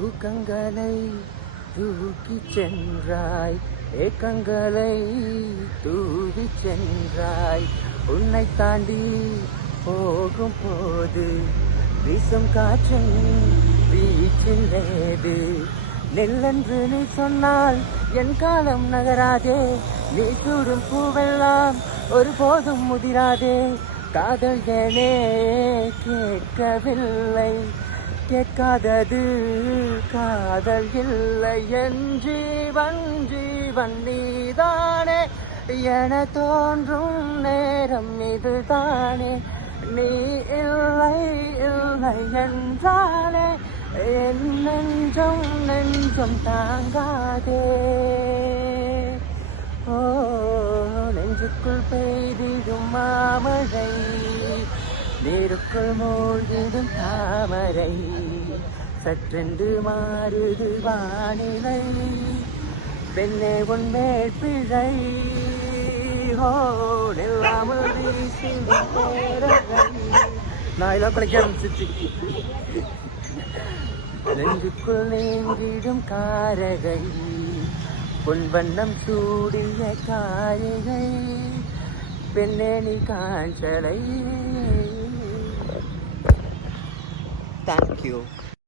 தூக்கங்களை தூக்கி சென்றாய், ஏக்கங்களை தூவி சென்றாய். உன்னை தாண்டி போகும் போது வீசும் காற்றின் வீச்சில் ஏது. நெல்லென்று நீ சொன்னால் என் காலம் நகராதே, நீ சூடும் பூவெல்லாம் ஒருபோதும் முதிராதே. காதல் ஏனே கேட்கவில்லை, கேட்காதது காதல் இல்லை. என் ஜீவன் ஜீவன் நீதானே என தோன்றும் நேரம் இதுதானே. நீ இல்லை இல்லை என்றாலே என் நெஞ்சம் நெஞ்சம் தாங்காதே. ஓ நெஞ்சுக்குள் பெய்திடும் மாமழை, நீருக்குள் மூழ்கிடும் தாமரை. சற்றென்று மாறுது வானிலை, பெண்ணே உன்மேல் பிழை. இல்லாமல் வீசிடும் பேரலை. நான் எல்லாம் கிடைக்க ஆரம்பிச்சிச்சு. நெஞ்சுக்குள் நீங்கிடும் காரகை, பொன் வண்ணம் சூடிய காரிகை. பெண்ணே நீ காஞ்சலை. தேங்க்யூ.